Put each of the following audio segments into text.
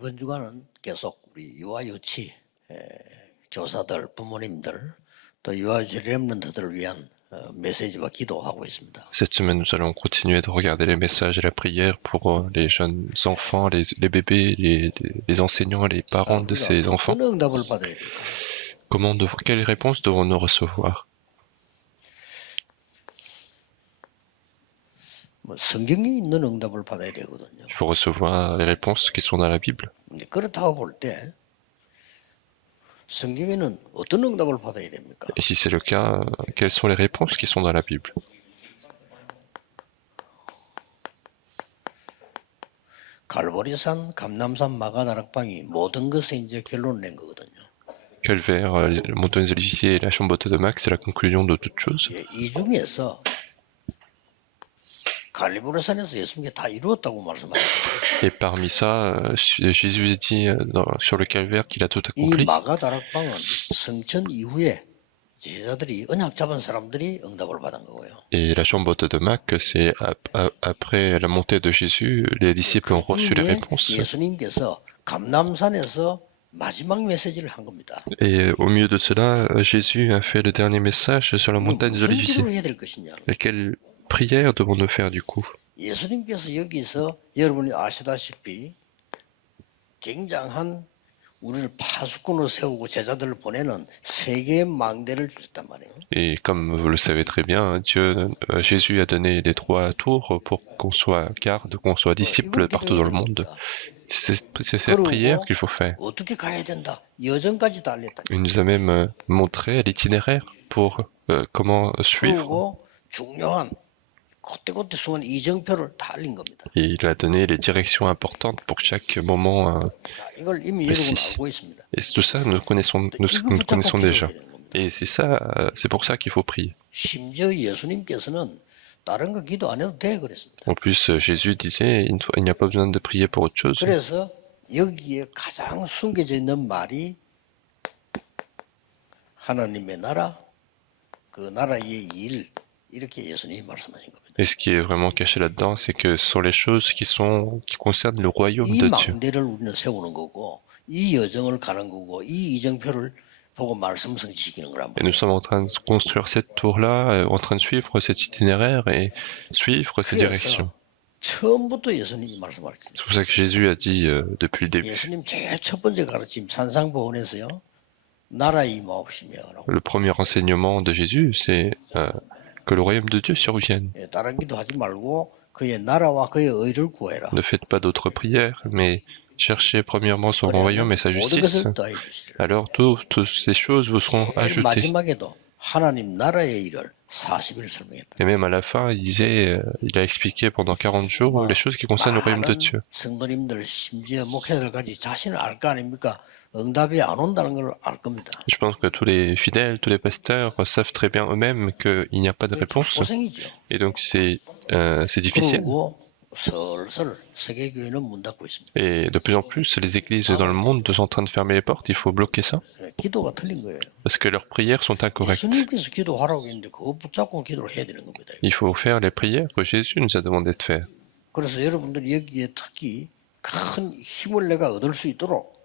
이번 주간은 계속 우리 유아유치 교사들, 부모님들 또 유아유치 렘넌트들을 위한 메시지와 기도하고 있습니다. Cette semaine, nous allons continuer de regarder les messages et la prière pour les jeunes enfants, les bébés, les enseignants, les parents de 우리가 ces enfants. 어떤 응답을 받아야 될까? Quelles réponses devrons-nous recevoir? 성경에 있는 응답을 받아야 되거든요. Il faut recevoir les réponses qui sont dans la Bible. 근데 그렇다고 볼 때 성경에는 어떤 응답을 받아야 됩니까? Et si c'est le cas, quelles sont les réponses qui sont dans la Bible? 갈보리산, 감남산, 마가다락방이 모든 것에 이제 결론을 낸 거거든요. Calvaire, le montagne des Oliviers et la Chambotte de Max, c'est la conclusion de toute chose. 이 중에서 갈보리산에서 예수님께 다 이루었다고 말씀하셨어요. Et parmi ça, Jésus a dit sur le calvaire qu'il a tout 이 accompli. 마가다락방은 성천 이후에 제자들이 언약 잡은 사람들이 응답을 받은 거고요. Et la Chambotte de Mac, c'est après la montée de Jésus, les disciples ont reçu les réponses. 예수님께서 감남산에서 마지막 메시지를 한 겁니다. Et au milieu de cela, Jésus a fait le dernier message sur la montagne des 무슨 Oliviers. 기도를 해야 될 것이냐? Et quelle prière devons-nous faire du coup? 예수님께서 여기서 여러분이 아시다시피 굉장한 우리를 파수꾼으로 세우고 제자들을 보내는 세 개의 망대를 주셨단 말이에요. Et comme vous le savez très bien, Jésus a donné les 3 tours pour qu'on soit garde, qu'on soit disciple partout dans le monde. C'est cette prière qu'il faut faire. 어떻게 가야 된다. 여정까지 다 알렸다. Il nous a même montré l'itinéraire pour comment suivre. 그리고 중요한 그때그때 수한 이정표를 다 알린 겁니다. Et il a donné les directions importantes pour chaque moment 자, 이걸 이미 여러분 précis. 알고 있습니다. Et tout ça, nous le connaissons déjà. Et c'est ça, c'est pour ça qu'il faut prier. 심지어 예수님께서는 다른 거 기도 안 해도 돼 그랬습니다. En plus, Jésus disait, il n'y a pas besoin de prier pour autre chose. 그래서 여기에 가장 숨겨져 있는 말이 하나님의 나라, 그 나라의 일 이렇게 예수님이 말씀하신 겁니다. Et ce qui est vraiment caché là-dedans, c'est que ce sont les choses qui concernent le royaume 이 de Dieu. 망대를 우리는 세우는 거고 이 여정을 가는 거고 이 이정표를 보고 말씀성 지키는 거란 Et nous 말이에요. sommes en train de construire cette tour-là, en train de suivre cet itinéraire et suivre ces directions. 처음부터 예수님이 말씀하셨습니다. C'est pour ça que Jésus a dit depuis le début. 예수님 제일 첫 번째 가르침 산상보훈에서요. 나라의 임하옵시며라고. Le premier enseignement de Jésus, c'est que le royaume de Dieu survienne. 다른 기도 하지 말고 그의 나라와 그의 의를 구해라. Ne faites pas d'autres prières, mais cherchez premièrement son royaume et sa 모든 justice. 것을 더해 주시리라. Alors toutes ces choses vous seront ajoutées. 마지막에도 하나님 나라의 일을 40일 설명했다. Et même à la fin, il a expliqué pendant 40 jours les choses qui concernent le royaume de 많은 Dieu. 성도님들 심지어 목회자들까지 자신을 알 거 아닙니까? 응답이 안 온다는 걸 알 겁니다. Je pense que tous les fidèles, tous les pasteurs savent très bien eux-mêmes qu'il n'y a pas de réponse. 고생이죠. Et donc c'est difficile. 그리고 슬슬 세계교회는 문 닫고 있습니다. Et de plus en plus, les églises dans le monde sont en train de fermer les portes. Il faut bloquer ça. 기도가 틀린 거예요. Parce que leurs prières sont incorrectes. 예수님께서 기도하라고 했는데 그거 붙잡고 기도를 해야 되는 겁니다. Il faut faire les prières que Jésus nous a demandé de faire. 그래서 여러분들이 여기에 특히 큰 힘을 내가 얻을 수 있도록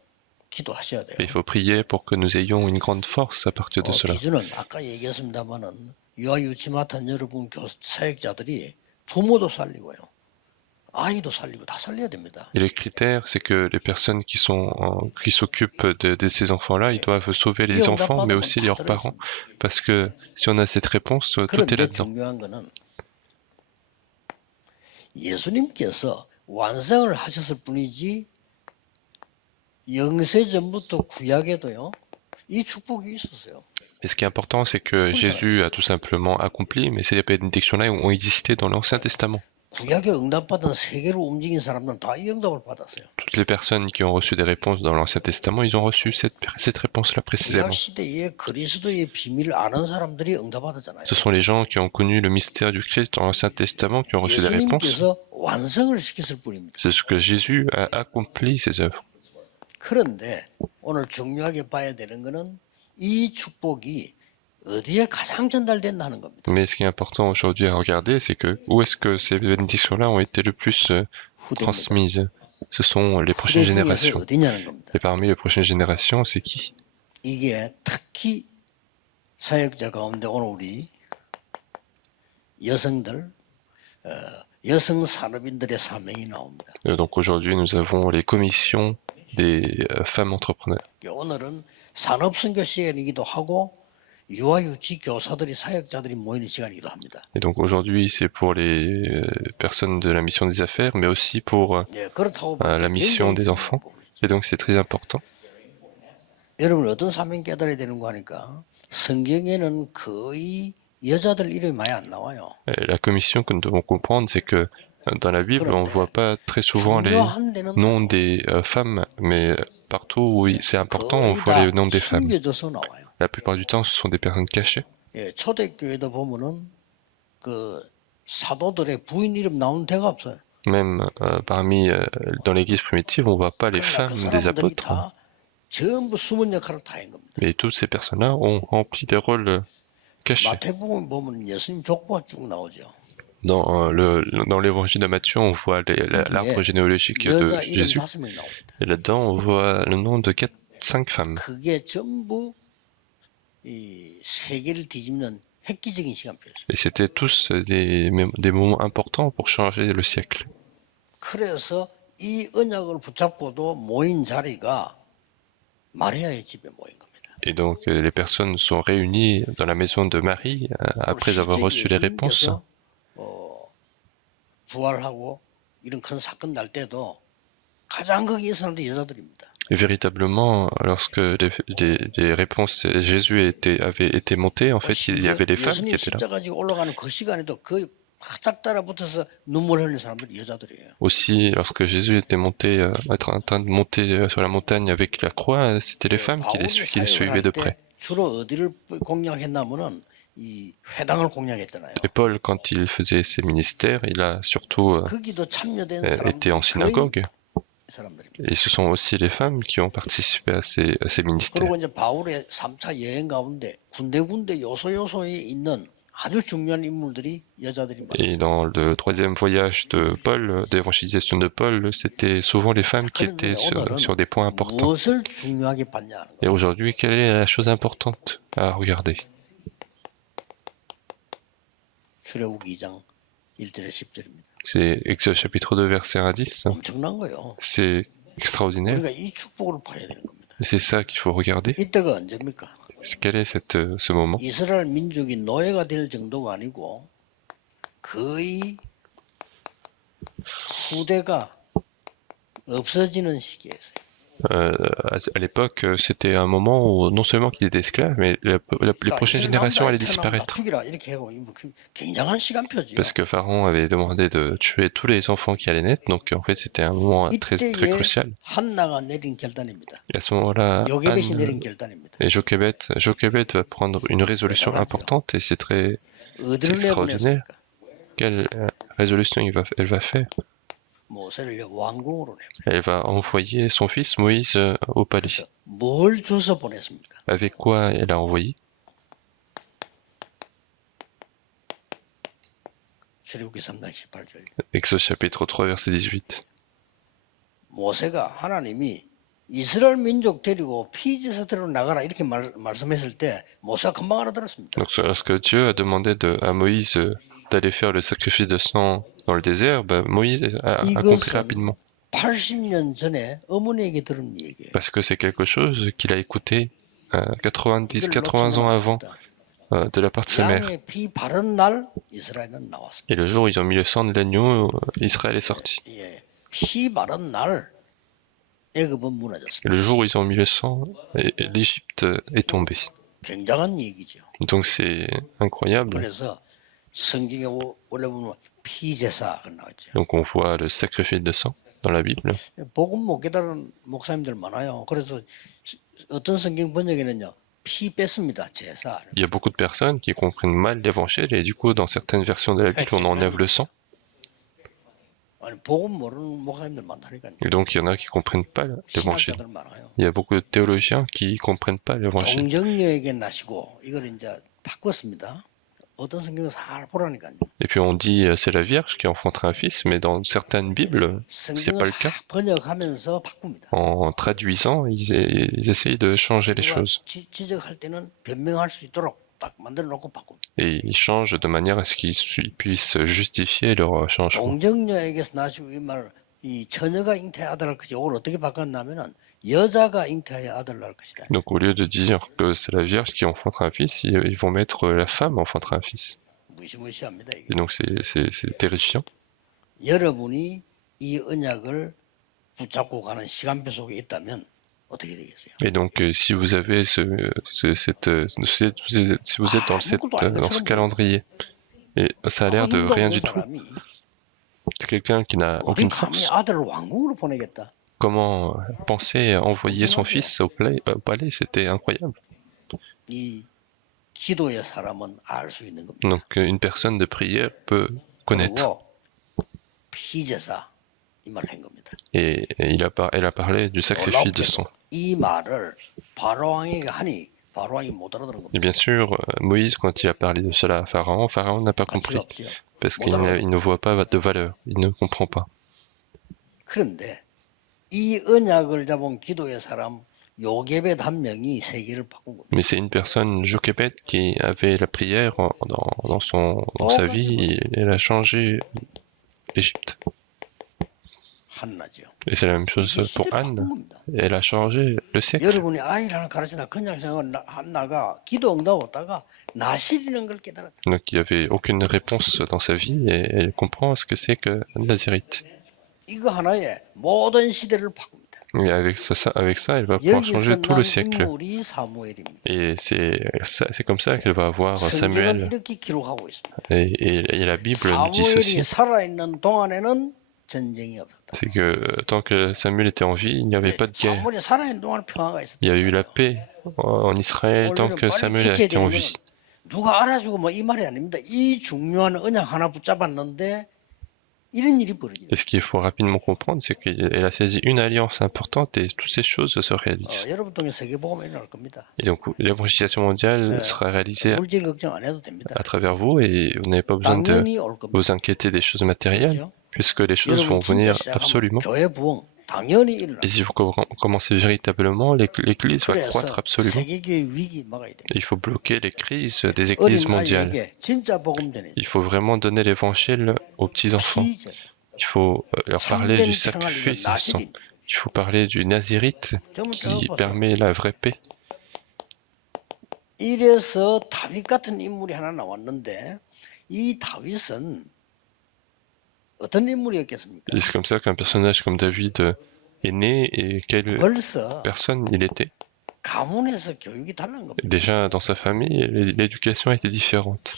기도하셔야 돼요. Et il faut prier pour que nous ayons une grande force à partir de cela. 기준은 아까 얘기했습니다마는 유아유치 맡은 여러분 사역자들이 부모도 살리고요. 아이도 살리고 다 살려야 됩니다. Et le critère, c'est que les personnes qui s'occupent de ces enfants-là, ils doivent sauver les enfants, mais aussi leurs parents. Parce que si on a cette réponse, tout est 그런데 là-dedans. 중요한 거는 예수님께서 완성을 하셨을 뿐이지 영세전부터 구약에도요. 이 축복이 있었어요. Et ce qui est important, c'est que Jésus a tout simplement accompli, mais ces bénédictions-là ont existé dans l'Ancien Testament. 구약에 응답받은 세계를 움직인 사람들은 다 이 응답을 받았어요. Toutes les personnes qui ont reçu des réponses dans l'Ancien Testament, ils ont reçu cette réponse-là 구약 précisément. 시대에 그리스도의 비밀을 아는 사람들이 응답받았잖아요. Ce sont les gens qui ont connu le mystère du Christ dans l'Ancien Testament qui ont reçu des réponses. 예수님께서 완성을 시켰을 뿐입니다. C'est ce que Jésus a accompli, ses œuvres. 그런데 오늘 중요하게 봐야 되는 거는 이 축복이 어디에 가장 전달된다는 겁니다. Mais ce qui est important aujourd'hui à regarder, c'est que où est-ce que ces bénédictions-là ont été le plus transmises? ce sont les prochaines 후대 중에서 générations. 어디냐는 겁니다. Et parmi les prochaines générations, c'est qui? 이게 특히 사역자 가운데 오늘 우리 여성들, 여성 산업인들의 사명이 나옵니다. Donc aujourd'hui, nous avons les commissions des femmes entrepreneurs. 오늘은 산업 선교 시간이기도 하고 유아유치 교사들이 사역자들이 모이는 시간이기도 합니다. Et donc aujourd'hui, c'est pour les personnes de la mission des affaires, mais aussi pour 예, 그렇다고 la mission des enfants. Et donc c'est très important. 여러분 어떤 사명 깨달아야 되는 거 하니까 성경에는 거의 여자들 이름이 많이 안 나와요. Et la commission que nous devons comprendre, c'est que dans la Bible, on ne voit pas très souvent les 중요한 데는 noms des femmes, mais partout où c'est important, on 거의 voit 다 les noms des femmes. 숨겨져서 나와요. La plupart du temps, ce sont des personnes cachées. 예, 초대교회도 보면은 그 사도들의 부인 이름 나오는 데가 없어요. Même parmi dans l'Église primitive, on ne voit pas les 그러니까 그 femmes des 사람들이 apôtres. 다 전부 숨은 역할을 다 한 겁니다. Mais toutes ces personnes-là ont rempli des rôles cachés. 마태복음 보면 예수님 족보가 쭉 나오죠. Dans l'évangile de Matthieu, on voit l'arbre généalogique de 여자 이름 Jésus. 5명이 나옵니다. Et là-dedans, on voit le nom de 5 femmes. 그게 전부 이 세계를 뒤집는 획기적인 시간표였어요. Et c'était tous des moments importants pour changer le siècle. 그래서 이 언약을 붙잡고도 모인 자리가 마리아의 집에 모인 겁니다. Et donc, les personnes sont réunies dans la maison de Marie après avoir reçu les réponses. 부활하고 이런 큰 사건 날 때도 가장 거기 있는 사람들이 여자들입니다. Et véritablement, lorsque les réponses Jésus avait été monté, en fait, il y avait les femmes qui 예수님 étaient là. 십자가 지고 올라가는 그 시간에도 거의 바짝 따라붙어서 눈물 흘리는 사람들이 여자들이에요. Aussi, lorsque Jésus était monté, être en train de monter sur la montagne avec la croix, c'était les femmes qui les suivaient de près. 주로 어디를 공략했냐면은 이 회당을 공략했잖아요. Et Paul, quand il faisait ses ministères, il a surtout 거기도 참여된 été en 사람들이 synagogue. 사람들입니다. Et ce sont aussi les femmes qui ont participé à ces ministères. 그리고 이제 바울의 3차 여행 가운데 군데군데 요소요소에 있는 아주 중요한 인물들이 여자들이 Et 많았어요. dans le troisième voyage de Paul, d'évangélisation de Paul, c'était souvent les femmes qui étaient sur des points importants. 무엇을 중요하게 봤냐? Et aujourd'hui, quelle est la chose importante à regarder? 출애굽기 2장 1절에 10절입니다. C'est Exode chapitre 2, verset 1 à 10. 엄청난 거예요. C'est extraordinaire. 우리가 이 축복을 봐야 되는 겁니다. Et c'est ça qu'il faut regarder. 이때가 언제입니까? Quel est ce moment? 이스라엘 민족이 노예가 될 정도가 아니고 거의 후대가 없어지는 시기였어요. À l'époque, c'était un moment où non seulement qu'ils étaient esclaves, mais les prochaines générations allaient disparaître. Parce que Pharaon avait demandé de tuer tous les enfants qui allaient naître, donc en fait c'était un moment très, très crucial. Et à ce moment-là, et Jochebed va prendre une résolution importante et c'est très extraordinaire. Quelle résolution elle va faire? Elle va envoyer son fils Moïse au palais. Avec quoi elle a envoyé? Exode chapitre 3 verset 18. 모세가 하나님이 이스라엘 민족 데리고 피지사대로 나가라 이렇게 말씀했을 때 모세가 금방 알아들었습니다. Donc lorsque Dieu a demandé à Moïse d'aller faire le sacrifice de sang dans le désert, Moïse a compris rapidement. 80년 전에 어머니에게 들은 얘기예요. Parce que c'est quelque chose qu'il a écouté 80 ans avant de la part de sa mère. 양의 피 바른 날 이스라엘은 나왔습니다. Et le jour où ils ont mis le sang de l'agneau, Israël est sorti. 예, 피 바른 날 애굽은 무너졌습니다. Et le jour où ils ont mis le sang, l'Égypte est tombée. 굉장한 얘기죠. Donc c'est incroyable. 그래서 성경에 원래 보면 피제사가 나왔죠. Donc on voit le sacrifice de sang dans la Bible. 복음 못 깨달은 목사님들 많아요. 그래서 어떤 성경 번역에는요. 피 뺐습니다. 제사. Il y a beaucoup de personnes qui comprennent mal l'évangile et du coup dans certaines versions de la Bible on enlève le sang. 아니 복음 모르는 목사님들 많다니까요. Et donc il y en a qui comprennent pas l'évangile. 신학자들 많아요. Il y a beaucoup de théologiens qui comprennent pas l'évangile. 동정녀에게 나시고 이걸 이제 바꿨습니다. Et puis on dit c'est la Vierge qui enfantera un fils, mais dans certaines Bibles, c'est pas le cas. En traduisant, ils essayent de changer les choses. Et ils changent de manière à ce qu'ils puissent justifier leur changement. Donc au lieu de dire que c'est la Vierge qui enfantera un fils, ils vont mettre la femme enfantera un fils. Et donc c'est terrifiant. Et donc si vous avez si vous êtes dans ce calendrier, et ça a l'air de rien du tout, c'est quelqu'un qui n'a aucune force. Comment penser à envoyer son fils au palais, c'était incroyable. Donc une personne de prière peut connaître. Et elle a parlé du sacrifice de sang. Et bien sûr, Moïse, quand il a parlé de cela à Pharaon, Pharaon n'a pas compris. Parce qu'il ne voit pas de valeur, il ne comprend pas. Mais c'est une personne, Jochebed, qui avait la prière dans sa vie, et elle a changé l'Égypte. Et c'est la même chose pour Anne. Elle a changé le siècle. Donc il n'y avait aucune réponse dans sa vie et elle comprend ce que c'est que Nazirite. Et avec ça, elle va pouvoir changer tout le siècle. Et c'est comme ça qu'elle va avoir Samuel. Et la Bible nous dit ceci. C'est que tant que Samuel était en vie, il n'y avait pas de guerre. Il y a eu la paix en Israël tant que Samuel était en vie. Et ce qu'il faut rapidement comprendre, c'est qu'elle a saisi une alliance importante et toutes ces choses se réalisent. Et donc l'évangélisation mondiale sera réalisée à travers vous et vous n'avez pas besoin de vous inquiéter des choses matérielles, puisque les choses vont venir absolument. Et si vous commencez véritablement, l'Église va croître absolument. Et il faut bloquer les crises des églises mondiales. Il faut vraiment donner l'évangile aux petits-enfants. Il faut leur parler du sacrifice du sang. Il faut parler du Nazirite qui permet la vraie paix. Et c'est comme ça qu'un personnage comme David est né et quelle personne il était. Déjà dans sa famille, l'éducation était différente.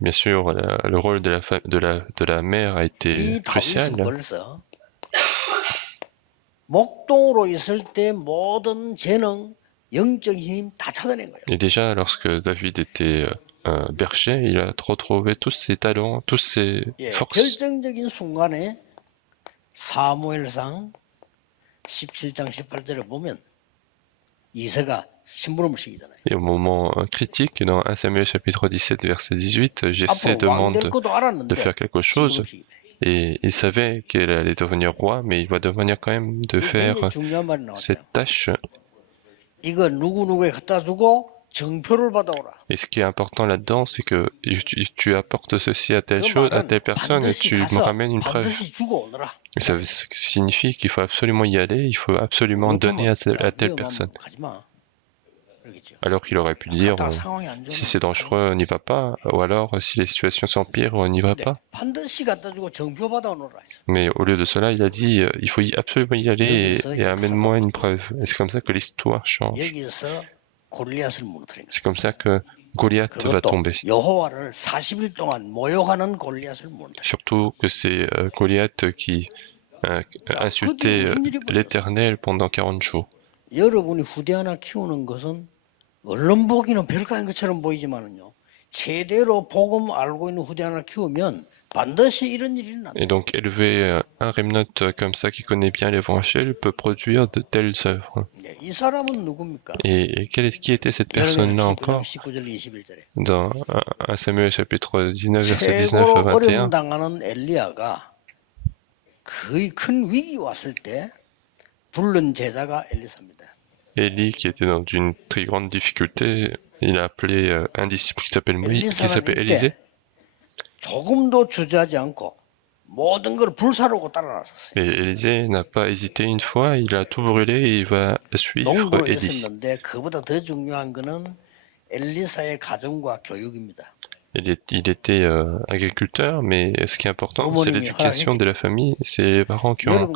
Bien sûr, le rôle de la mère a été crucial. Et déjà, lorsque David était berger, il a retrouvé tous ses talents, toutes ses forces. Et au moment critique, dans 1 Samuel chapitre 17, verset 18, Jessé demande de faire quelque chose. Et il savait qu'elle allait devenir roi, mais il va devenir quand même de faire cette tâche. Et ce qui est important là-dedans, c'est que tu apportes ceci à telle chose, à telle personne, et tu me ramènes une preuve. Et ça signifie qu'il faut absolument y aller, il faut absolument donner à telle personne. Alors qu'il aurait pu dire, si c'est dangereux, on n'y va pas, ou alors, si les situations s'empirent, on n'y va pas. Mais au lieu de cela, il a dit, il faut absolument y aller et amène-moi une preuve. Et c'est comme ça que l'histoire change. C'est comme ça que Goliath va tomber. Surtout que c'est Goliath qui insultait l'Éternel pendant 40 jours. Et donc élever un remnant comme ça qui connaît bien l'évangile peut produire de telles œuvres. Et qui était cette personne-là encore? Dans 1 Samuel chapitre 19 verset 19 à 21. Élie, qui était dans une très grande difficulté, il a appelé un disciple qui s'appelle Moïse, qui s'appelle Élisée. Et Élisée n'a pas hésité une fois, il a tout brûlé et il va suivre Élie. Il était agriculteur, mais ce qui est important, c'est l'éducation de la famille, c'est les parents qui ont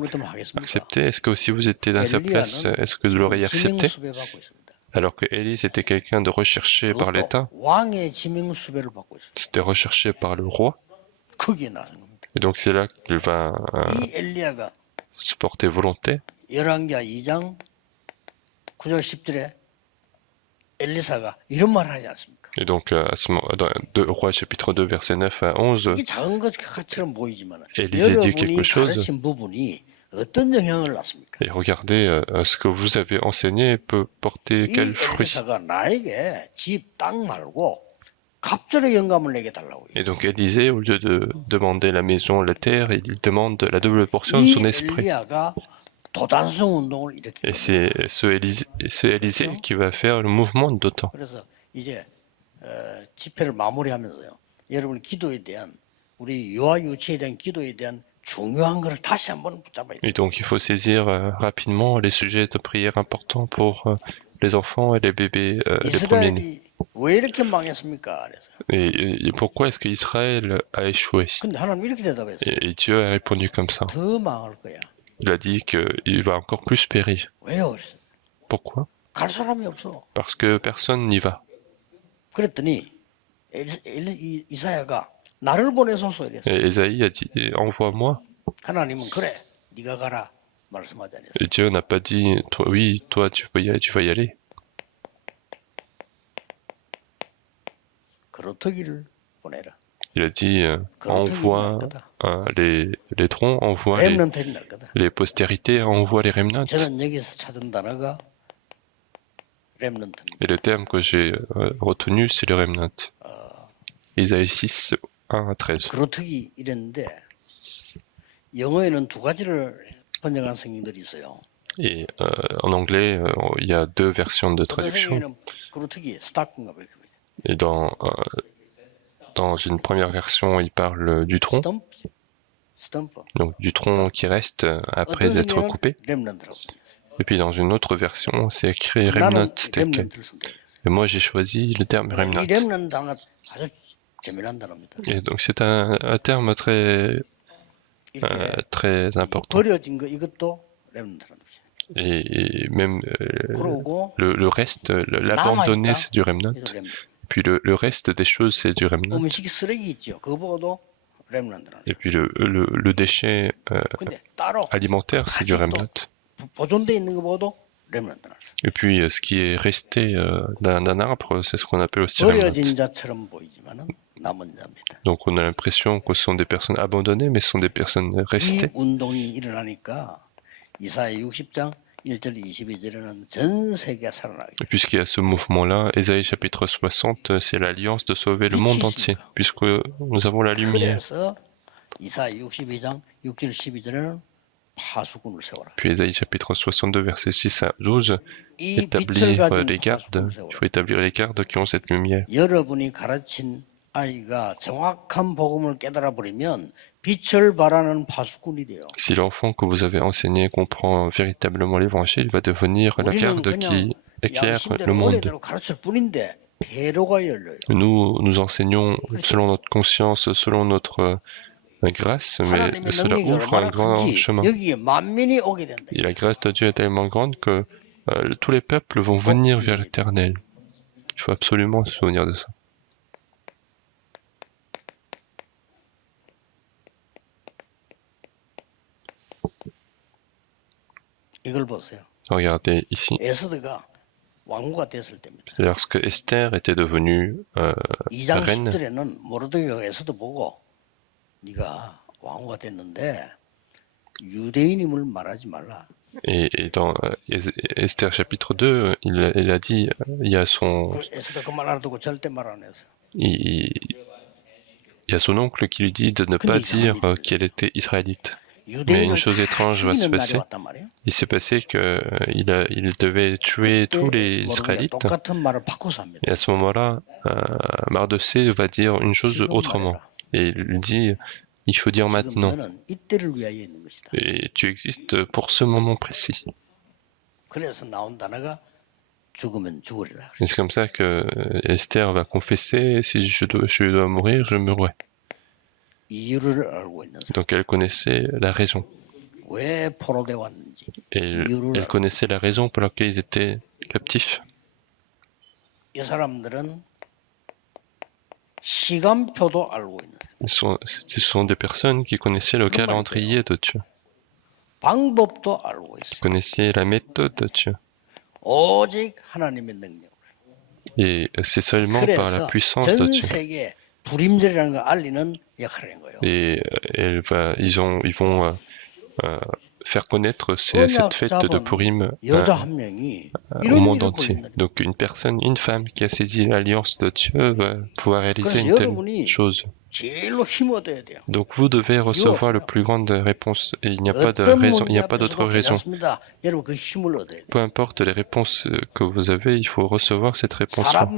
accepté. Est-ce que si vous étiez dans sa place, est-ce que vous l'auriez accepté? Alors que Élie était quelqu'un de recherché par l'État, c'était recherché par le roi. Et donc c'est là qu'il va se porter volonté. Et donc, à ce moment, dans Roi chapitre 2, verset 9 à 11, Élisée dit quelque chose. Et regardez, ce que vous avez enseigné peut porter quel fruit. Et donc Élisée, au lieu de demander la maison, la terre, il demande la double portion de son esprit. Et c'est ce Élisée qui va faire le mouvement de Dothan. Et donc il faut saisir rapidement les sujets de prière importants pour les enfants et les bébés, les premiers-nés. Et pourquoi est-ce qu'Israël a échoué? Et Dieu a répondu comme ça. Il a dit qu'il va encore plus périr. Pourquoi? Parce que personne n'y va. Et Ésaïe a dit, envoie-moi. Et Dieu n'a pas dit, toi, oui, toi, tu vas y aller. Il a dit, envoie les troncs, envoie les postérités, envoie les remnants. Et le terme que j'ai retenu, c'est le remnant. Isaïe 6, 1 à 13. Et en anglais, il y a deux versions de traduction. Et dans une première version, il parle du tronc, donc du tronc qui reste après être coupé. Et puis dans une autre version, c'est écrit remnant tel quel. Et moi, j'ai choisi le terme remnant. Et donc c'est un terme très important. Et même le reste, l'abandonné, c'est du remnant. Puis le reste des choses, c'est du remnant. Et puis le déchet alimentaire, c'est du remnant. Et puis ce qui est resté d'un arbre, c'est ce qu'on appelle aussi remnant. Donc on a l'impression que ce sont des personnes abandonnées, mais ce sont des personnes restées. Et puisqu'il y a ce mouvement-là, Ésaïe chapitre 60, c'est l'alliance de sauver le monde entier, puisque nous avons la lumière. Puis Ésaïe chapitre 62, versets 6 à 12, établir les gardes. Il faut établir les gardes qui ont cette lumière. Si l'enfant que vous avez enseigné comprend véritablement l'évangile, il va devenir la garde qui éclaire le monde. Nous enseignons selon notre conscience, selon notre grâce, mais cela ouvre un grand chemin. Et la grâce de Dieu est tellement grande que tous les peuples vont venir vers l'Éternel. Il faut absolument se souvenir de ça. Regardez ici. Lorsque Esther était devenue reine, 네가 왕후가 됐는데 유대인임을 말하지 말라. Et dans Esther chapitre 2, il a dit, il y a son, 에스더 그 말 알아두고 절대 말 안 했어. il y a son oncle qui lui dit de ne pas dire qu'elle était israélite. Mais une chose étrange va se passer. Il s'est passé que il devait tuer tous les Israélites. Et à ce moment-là, Mardochée va dire une chose autrement. Et il dit, il faut dire maintenant. Et tu existes pour ce moment précis. Et c'est comme ça que Esther va confesser, si je dois mourir, je mourrai. Donc elle connaissait la raison. Et elle connaissait la raison pour laquelle ils étaient captifs. Ce sont des personnes qui connaissaient le calendrier de Dieu, qui connaissaient la méthode de Dieu. Et c'est seulement par la puissance de Dieu. Et ils vont faire connaître cette fête de Purim au monde entier. Donc une femme qui a saisi l'alliance de Dieu va pouvoir réaliser une telle chose. Donc vous devez recevoir le plus grande réponse et il n'y a pas de raison, il n'y a pas d'autre raison. Peu importe les réponses que vous avez, il faut recevoir cette réponse-là.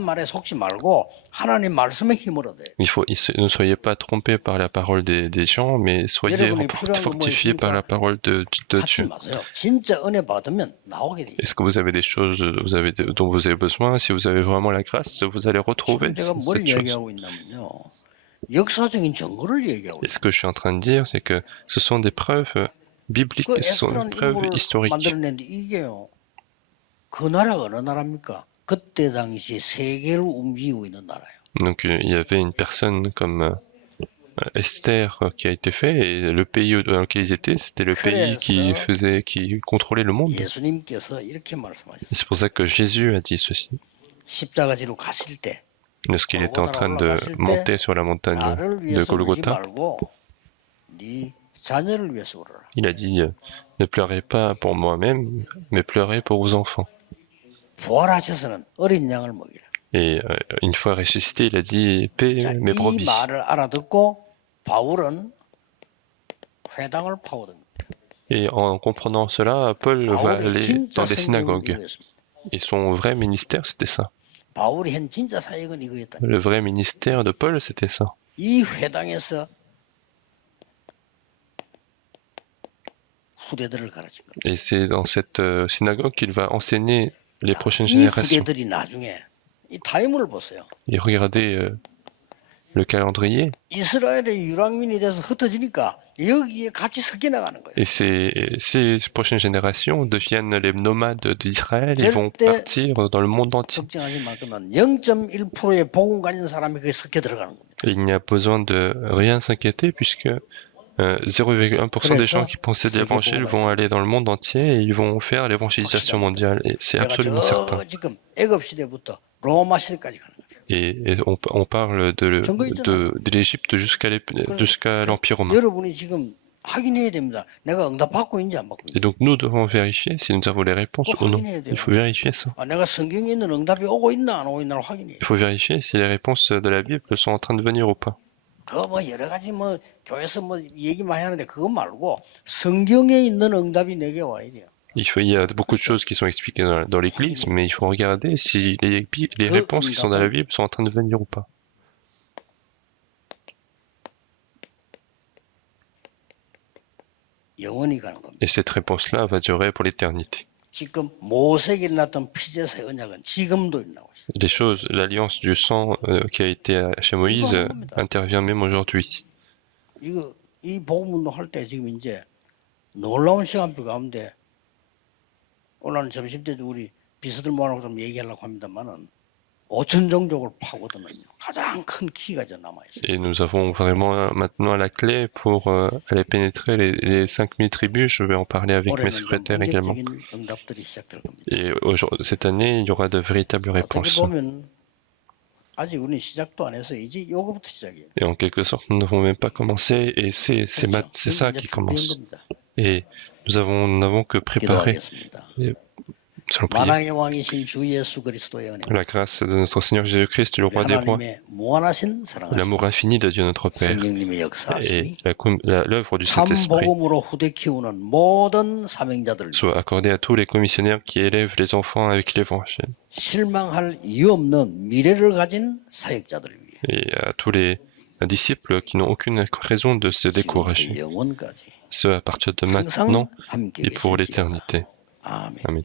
Ne soyez pas trompés par la parole des gens, mais soyez fortifiés par la parole de Dieu. Est-ce que vous avez des choses dont vous avez besoin? Si vous avez vraiment la grâce, vous allez retrouver cette chose. Et ce que je suis en train de dire, c'est que ce sont des preuves bibliques, ce sont des preuves historiques. Donc il y avait une personne comme Esther qui a été fait, et le pays dans lequel ils étaient, c'était le pays qui contrôlait le monde. C'est pour ça que Jésus a dit ceci. Lorsqu'il était en train de monter sur la montagne de Golgotha, il a dit, ne pleurez pas pour moi-même, mais pleurez pour vos enfants. Et une fois ressuscité, il a dit, paix mes brebis. Et en comprenant cela, Paul va aller dans les synagogues. Et son vrai ministère, c'était ça. Le vrai ministère de Paul, c'était ça. Et c'est dans cette synagogue qu'il va enseigner les prochaines générations. Et regardez le calendrier. Et ces prochaines générations deviennent les nomades d'Israël. Ils vont partir dans le monde entier. Et il n'y a besoin de rien s'inquiéter puisque 0,1% des gens qui possèdent l'évangile vont aller dans le monde entier et ils vont faire l'évangélisation mondiale. Et c'est absolument certain. Et on parle de l'Égypte jusqu'à l'Empire romain. Et donc nous devons vérifier si nous avons les réponses ou non. Il faut vérifier ça. Il faut vérifier si les réponses de la Bible sont en train de venir ou pas. Il y a beaucoup de choses qui sont expliquées dans l'Église, mais il faut regarder si les réponses qui sont dans la Bible sont en train de venir ou pas. Et cette réponse-là va durer pour l'éternité. Les choses, l'alliance du sang qui a été chez Moïse intervient même aujourd'hui. 오늘 점심때 우리 비서들 모아놓고 좀 얘기하려고 합니다만은 Et nous avons vraiment maintenant la clé pour aller pénétrer les 5000 tribus. Je vais en parler avec mes secrétaires également. Et cette année, il y aura de véritables réponses. Et en quelque sorte, nous n'avons même pas commencé, et c'est ça qui commence. Et nous n'avons que préparé. Nous allons prier. La grâce de notre Seigneur Jésus-Christ, le roi des rois, l'amour infini de Dieu notre Père, et l'œuvre du Saint-Esprit soit accordée à tous les commissionnaires qui élèvent les enfants avec l'Évangile, et à tous les disciples qui n'ont aucune raison de se décourager, ce à partir de maintenant et pour l'éternité. Amen.